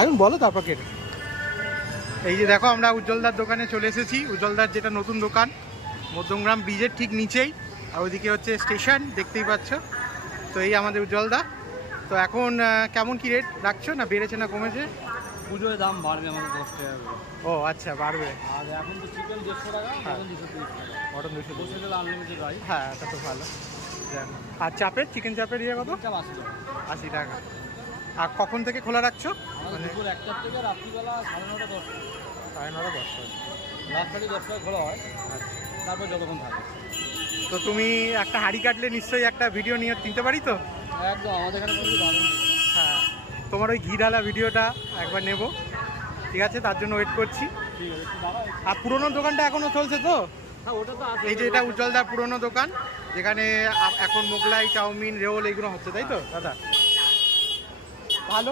আগে বলো তারপর কেটে। এই যে দেখো আমরা উজ্জ্বলদার দোকানে চলে এসেছি। উজ্জ্বলদার যেটা নতুন দোকান মধ্যমগ্রাম ব্রিজের ঠিক নিচেই, আর ওইদিকে হচ্ছে স্টেশন, দেখতেই পাচ্ছ। তো এই আমাদের উজ্জ্বলদা। তো এখন কেমন কি রেট রাখছো, না বেড়েছে না কমেছে? পুজোয় দাম বাড়বে আমাদের 10 টাকা করে। ও আচ্ছা, বাড়বে। আর এখন তো চিকেন 150 টাকা, মটন 230 টাকা। মটন 200 বসে গেলে আনলিমিটেড রাইস। হ্যাঁ, এটা তো ভালো। আর চাপের, চিকেন চাপের ইয়ে কত? 80 টাকা। 80 টাকা। আর কখন থেকে খোলা রাখছো? আমাদের দুপুর 1টার থেকে রাত্রিবেলা 9:30 10টা। 9:30 10টা। রাত সাড়ে 10টায় খোলা হয়, আচ্ছা। তারপর যতক্ষণ থাকে। তো তুমি একটা হাঁড়ি কাটলে নিশ্চয়ই একটা ভিডিও নিয়ে কিনতে পারি তো? একদম আমাদের এখানে খুবই দারুণ। হ্যাঁ, তোমার ওই ঘি ঢালা ভিডিওটা একবার নেব, ঠিক আছে? তার জন্য ওয়েট করছি। ঠিক আছে, একটু দাঁড়াও। আর পুরোনো দোকানটা এখনো চলছে তো? হ্যাঁ, ওটা তো আছে। এই যে এটা উজ্জ্বলদার পুরোনো দোকান, যেখানে এখন মোগলাই, চাউমিন, রোল এগুলো হচ্ছে, তাই তো দাদা?